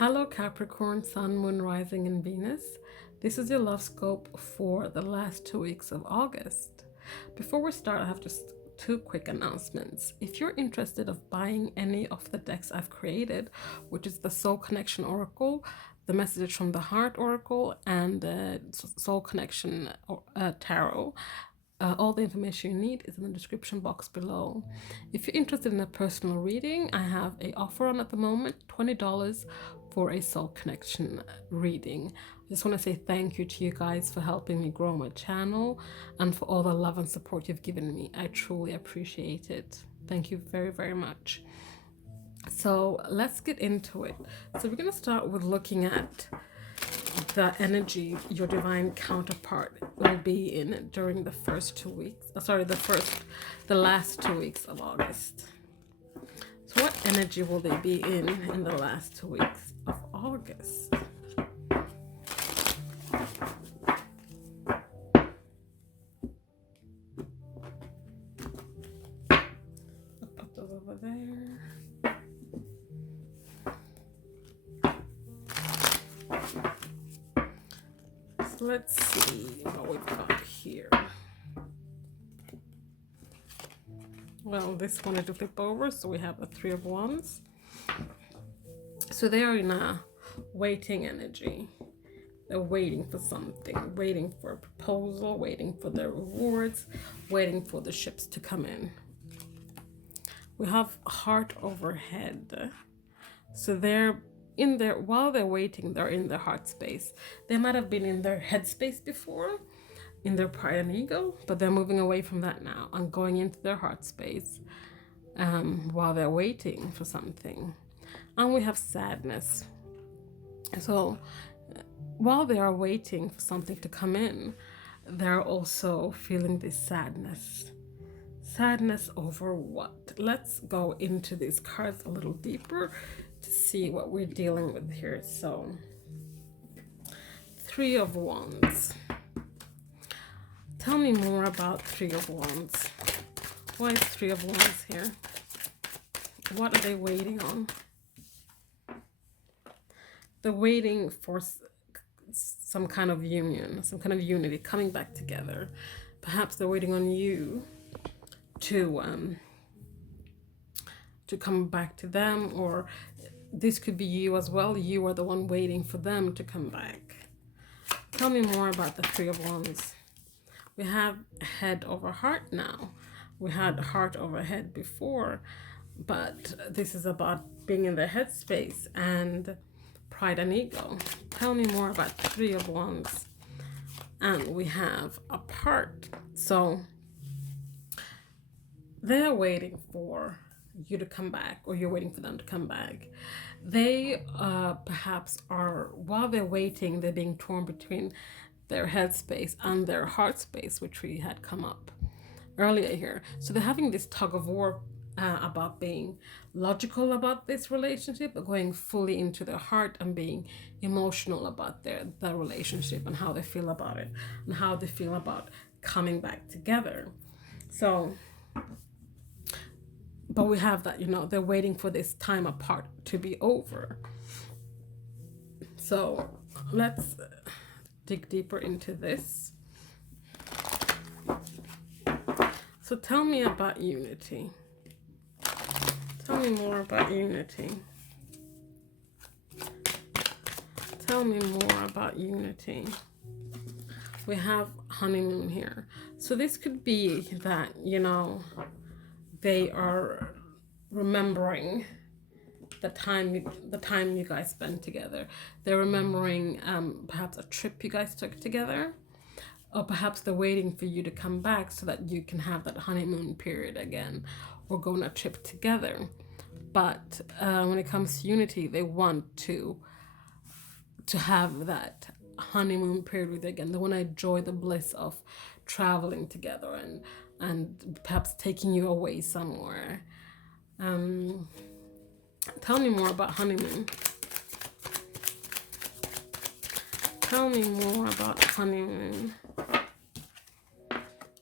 Hello Capricorn, Sun, Moon, Rising, and Venus. This is your love scope for the last 2 weeks of August. Before we start, I have just two quick announcements. If you're interested of buying any of the decks I've created, which is the Soul Connection Oracle, the Messages from the Heart Oracle, and the Soul Connection Tarot, all the information you need is in the description box below. If you're interested in a personal reading, I have an offer on at the moment, $20 for a soul connection reading. I just want to say thank you to you guys for helping me grow my channel and for all the love and support you've given me. I truly appreciate it. Thank you very, very much. So let's get into it. So we're going to start with looking at the energy your divine counterpart will be in during the first 2 weeks. The last 2 weeks of August. So what energy will they be in the last 2 weeks of August? I'll put those over there. So let's see what we've got here. Well, this wanted to flip over, so we have a Three of Wands. So they are in a waiting energy. They're waiting for something, waiting for a proposal, waiting for their rewards, waiting for the ships to come in. We have heart overhead. So they're in there, while they're waiting, they're in their heart space. They might have been in their head space before, in their pride and ego, but they're moving away from that now and going into their heart space while they're waiting for something. And we have sadness. So while they are waiting for something to come in, they're also feeling this sadness. Sadness over what? Let's go into these cards a little deeper to see what we're dealing with here. So Three of Wands. Tell me more about Three of Wands. Why is Three of Wands here? What are they waiting on? They're waiting for some kind of union, some kind of unity, coming back together. Perhaps they're waiting on you to come back to them, or this could be you as well. You are the one waiting for them to come back. Tell me more about the Three of Wands. We have head over heart now. We had heart over head before, but this is about being in the headspace and pride and ego. Tell me more about Three of Wands. And we have apart. So they're waiting for you to come back, or you're waiting for them to come back. They perhaps are, while they're waiting, they're being torn between their head space and their heart space, which we had come up earlier here. So they're having this tug of war about being logical about this relationship, but going fully into their heart and being emotional about their relationship and how they feel about it and how they feel about coming back together. So, but we have that, they're waiting for this time apart to be over. So let's dig deeper into this. So tell me about unity. Tell me more about unity. Tell me more about unity. We have honeymoon here. So this could be that, they are remembering the time you guys spent together. They're remembering perhaps a trip you guys took together, or perhaps they're waiting for you to come back so that you can have that honeymoon period again, or go on a trip together. But when it comes to unity, they want to have that honeymoon period with you again. They want to enjoy the bliss of traveling together and perhaps taking you away somewhere. Tell me more about honeymoon. Tell me more about honeymoon.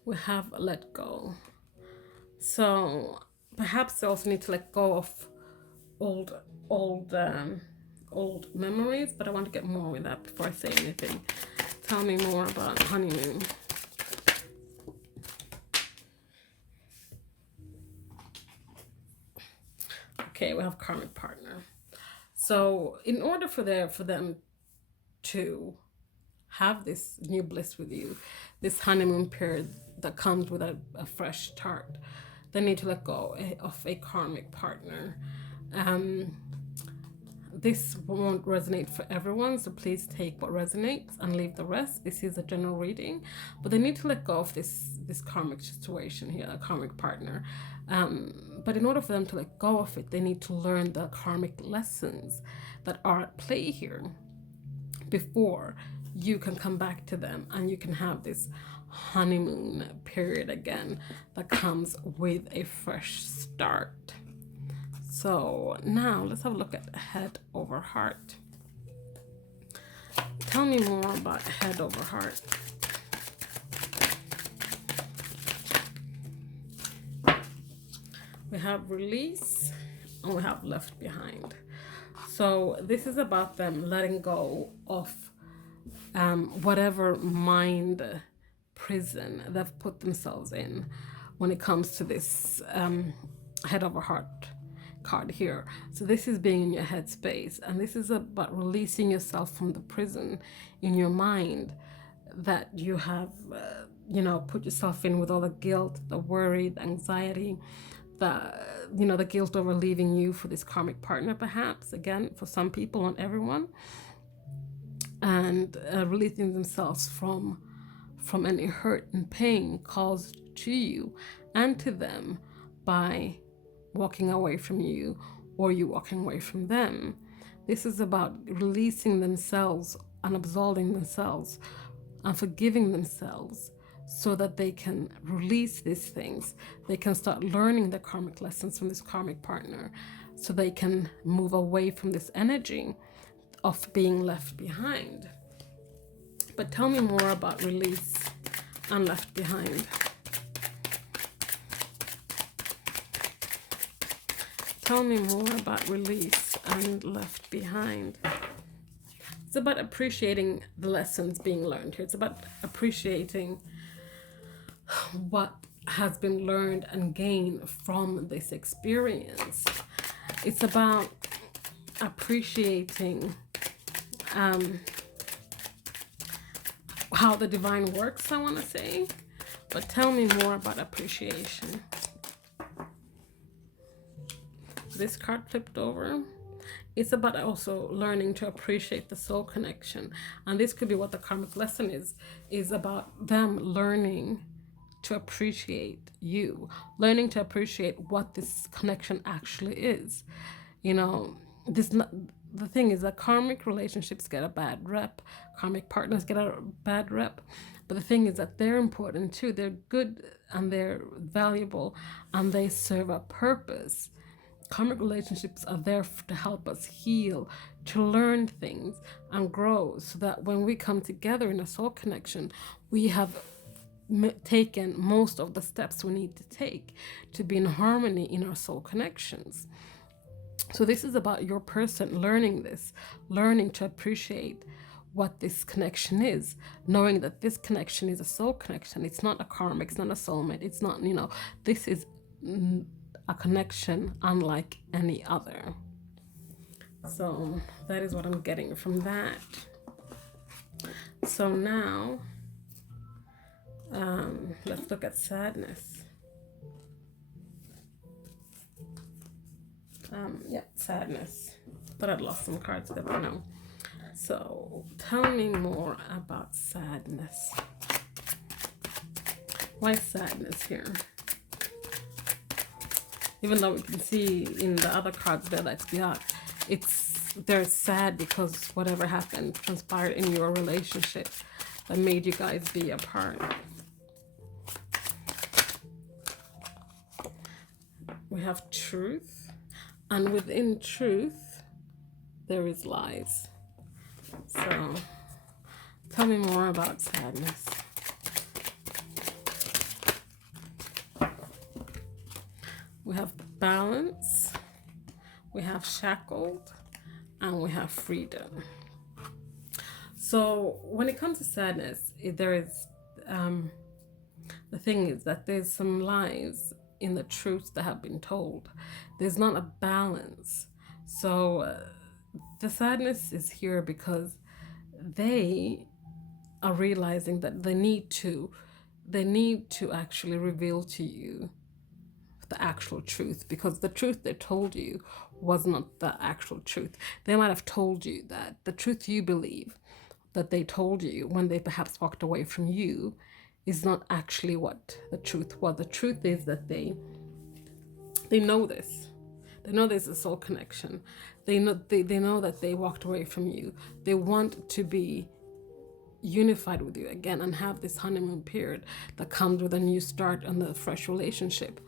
We have let go. So perhaps they also need to let go of old old memories, but I want to get more with that before I say anything. Tell me more about honeymoon. Okay, we have karmic partner. So in order for them to have this new bliss with you, this honeymoon period that comes with a fresh start, they need to let go of a karmic partner. This won't resonate for everyone, so please take what resonates and leave the rest. This is a general reading, but they need to let go of this karmic situation here, a karmic partner. But in order for them to let go of it, they need to learn the karmic lessons that are at play here before you can come back to them and you can have this honeymoon period again that comes with a fresh start. So now let's have a look at head over heart. Tell me more about head over heart. We have release and we have left behind. So this is about them letting go of whatever mind prison they've put themselves in when it comes to this head over heart card here. So this is being in your head space, and this is about releasing yourself from the prison in your mind that you have put yourself in, with all the guilt, the worry, the anxiety, the guilt over leaving you for this karmic partner, perhaps, again, for some people, not everyone, and releasing themselves from any hurt and pain caused to you and to them by walking away from you or you walking away from them. This is about releasing themselves and absolving themselves and forgiving themselves so that they can release these things. They can start learning the karmic lessons from this karmic partner so they can move away from this energy of being left behind. But tell me more about release and left behind. Tell me more about release and left behind. It's about appreciating the lessons being learned here. It's about appreciating what has been learned and gained from this experience. It's about appreciating how the divine works, I want to say. But tell me more about appreciation. This card flipped over. It's about also learning to appreciate the soul connection. And this could be what the karmic lesson is about them learning to appreciate you, learning to appreciate what this connection actually is. The thing is that karmic relationships get a bad rep, karmic partners get a bad rep, but the thing is that they're important too. They're good and they're valuable and they serve a purpose. Karmic relationships are there to help us heal, to learn things and grow, so that when we come together in a soul connection, we have taken most of the steps we need to take to be in harmony in our soul connections. So this is about your person learning this, learning to appreciate what this connection is, knowing that this connection is a soul connection. It's not a karmic, it's not a soulmate, it's not, this is a connection unlike any other. So that is what I'm getting from that. So now let's look at sadness. Sadness. But I'd lost some cards there, but no. So tell me more about sadness. Why sadness here? Even though we can see in the other cards there that they're sad because whatever happened transpired in your relationship that made you guys be apart. We have truth, and within truth there is lies. So tell me more about sadness. We have balance, we have shackled, and we have freedom. So when it comes to sadness, there is the thing is that there's some lies in the truths that have been told. There's not a balance. So the sadness is here because they are realizing that they need to actually reveal to you the actual truth, because the truth they told you was not the actual truth. They might have told you that the truth you believe that they told you when they perhaps walked away from you is not actually what the truth was. The truth is that they know this. They know there's a soul connection. They know that they walked away from you. They want to be unified with you again and have this honeymoon period that comes with a new start and a fresh relationship.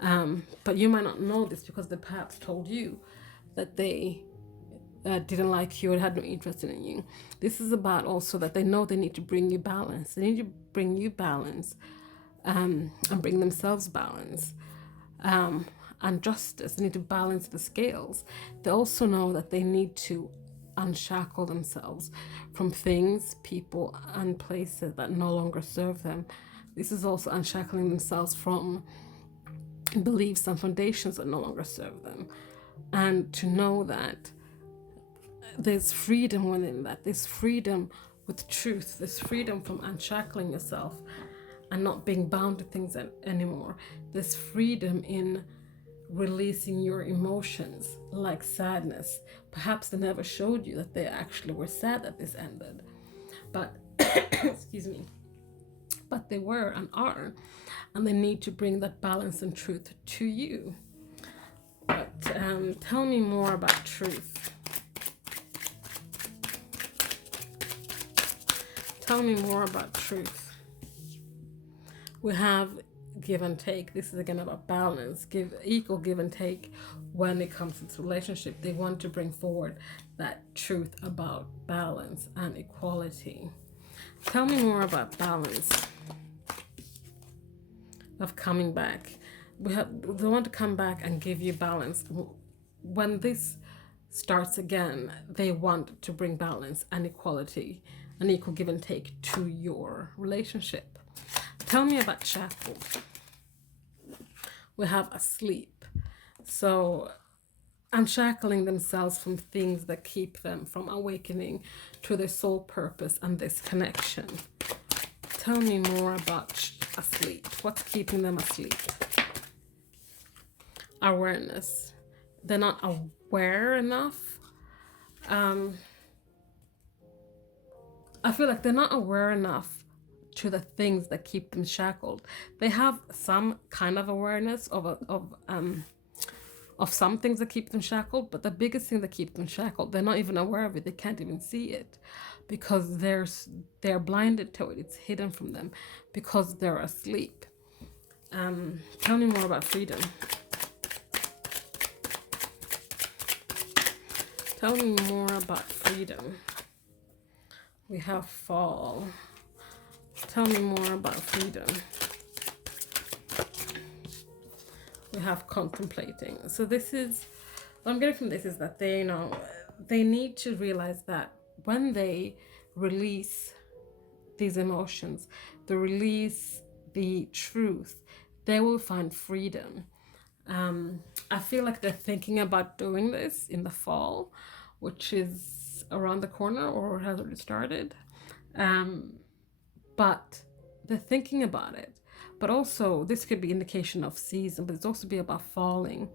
But you might not know this because they perhaps told you that they didn't like you or had no interest in you. This is about also that they know they need to bring you balance. They need to bring you balance and bring themselves balance and justice. They need to balance the scales. They also know that they need to unshackle themselves from things, people, and places that no longer serve them. This is also unshackling themselves from beliefs and foundations that no longer serve them. And to know that there's freedom within that. There's freedom with truth. There's freedom from unshackling yourself and not being bound to things anymore. There's freedom in releasing your emotions, like sadness. Perhaps they never showed you that they actually were sad that this ended. But, excuse me, but they were and are. And they need to bring that balance and truth to you. But tell me more about truth. Tell me more about truth. We have give and take. This is again about balance, equal give and take when it comes to this relationship. They want to bring forward that truth about balance and equality. Tell me more about balance of coming back. They want to come back and give you balance. When this starts again, they want to bring balance and equality, an equal give and take to your relationship. Tell me about shackled. We have asleep. So unshackling themselves from things that keep them from awakening to their soul purpose and this connection. Tell me more about asleep. What's keeping them asleep? Awareness. They're not aware enough. I feel like they're not aware enough to the things that keep them shackled. They have some kind of awareness of some things that keep them shackled, but the biggest thing that keeps them shackled, they're not even aware of it. They can't even see it because they're blinded to it. It's hidden from them because they're asleep. Tell me more about freedom. Tell me more about freedom. We have fall. Tell me more about freedom. We have contemplating. So this is, what I'm getting from this is that they need to realize that when they release these emotions, they release the truth, they will find freedom. I feel like they're thinking about doing this in the fall, which is around the corner or has already started. But they're thinking about it. But also, this could be indication of season, but it's also be about falling.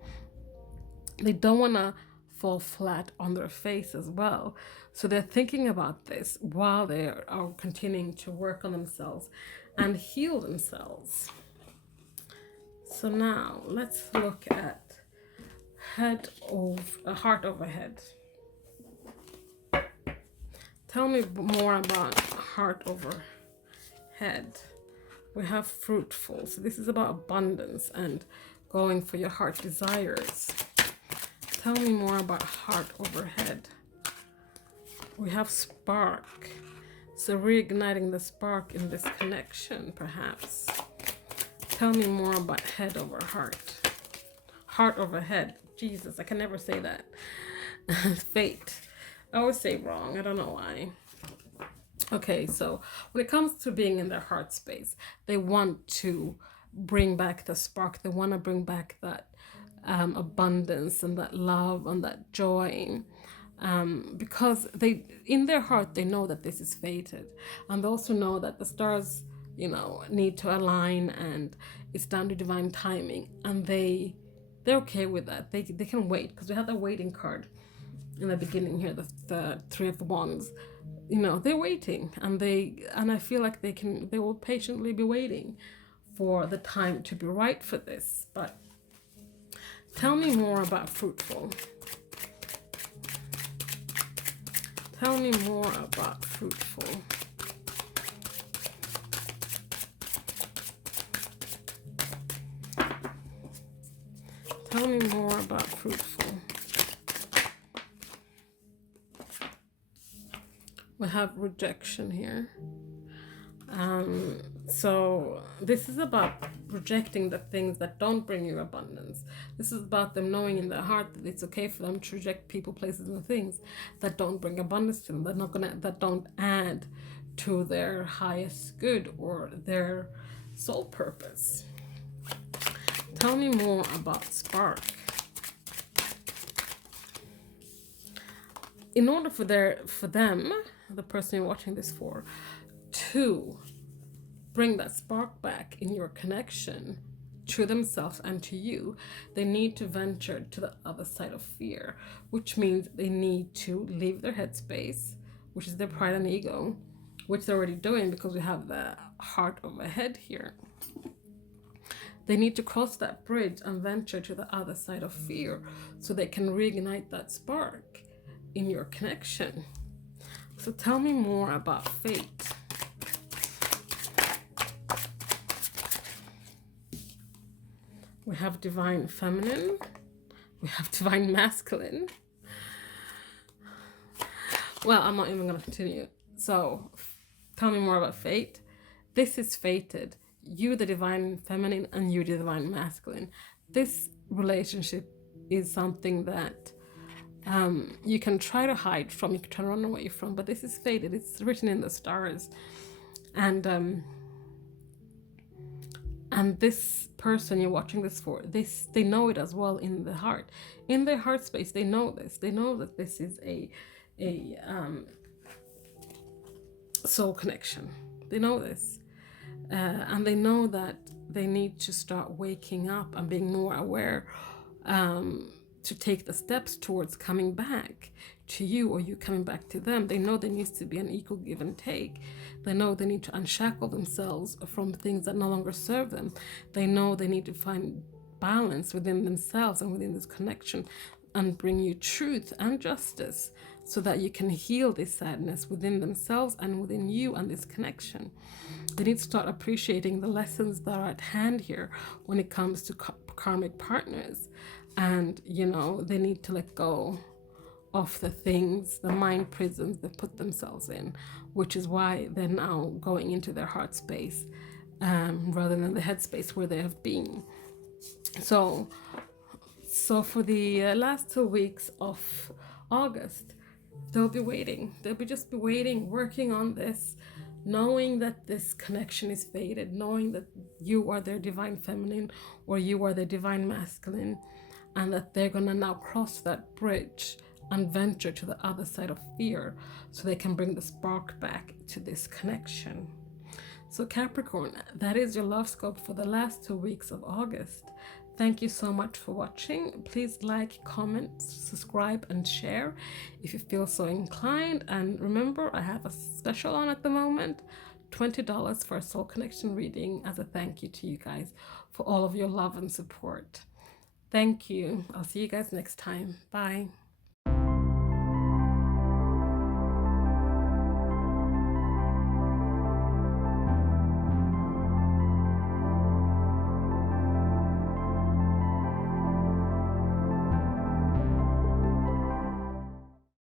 They don't want to fall flat on their face as well. So they're thinking about this while they are continuing to work on themselves and heal themselves. So now let's look at heart over head. Tell me more about heart over head. We have fruitful. So this is about abundance and going for your heart desires. Tell me more about heart over head. We have spark. So reigniting the spark in this connection, perhaps. Tell me more about head over heart. Heart over head. Jesus, I can never say that. Fate. I always say wrong. I don't know why. Okay, so when it comes to being in their heart space, they want to bring back the spark. They want to bring back that abundance and that love and that joy. Because they, in their heart, they know that this is fated, and they also know that the stars, need to align, and it's down to divine timing, and they're okay with that. They can wait, because we have the waiting card in the beginning here, the Three of Wands. They're waiting, and I feel like they will patiently be waiting for the time to be right for this. But tell me more about fruitful. Tell me more about fruitful. Tell me more about fruitful. We have rejection here. So this is about rejecting the things that don't bring you abundance. This is about them knowing in their heart that it's okay for them to reject people, places, and things that don't bring abundance to them. That don't add to their highest good or their soul purpose. Tell me more about spark. In order for them, the person you're watching this for, to bring that spark back in your connection to themselves and to you, they need to venture to the other side of fear, which means they need to leave their headspace, which is their pride and ego, which they're already doing because we have the heart of a head here. They need to cross that bridge and venture to the other side of fear so they can reignite that spark in your connection. So tell me more about fate. We have divine feminine. We have divine masculine. Well, I'm not even going to continue. So tell me more about fate. This is fated. You, the divine feminine, and you, the divine masculine. This relationship is something that you can try to hide from, you can try to run away from, but this is fated. It's written in the stars. And this person you're watching this for, they know it as well in the heart. In their heart space, they know this. They know that this is a soul connection. They know this. And they know that they need to start waking up and being more aware to take the steps towards coming back to you, or you coming back to them. They know there needs to be an equal give and take. They know they need to unshackle themselves from things that no longer serve them. They know they need to find balance within themselves and within this connection and bring you truth and justice so that you can heal this sadness within themselves and within you and this connection. They need to start appreciating the lessons that are at hand here when it comes to karmic partners. And, they need to let go of the things, the mind prisons they put themselves in, which is why they're now going into their heart space rather than the head space where they have been. So for the last 2 weeks of August, they'll be waiting. They'll just be waiting, working on this, knowing that this connection is fated, knowing that you are their divine feminine or you are their divine masculine, and that they're going to now cross that bridge and venture to the other side of fear so they can bring the spark back to this connection. So Capricorn, that is your love scope for the last 2 weeks of August. Thank you so much for watching. Please like, comment, subscribe, and share if you feel so inclined. And remember, I have a special on at the moment, $20 for a soul connection reading as a thank you to you guys for all of your love and support. Thank you. I'll see you guys next time. Bye.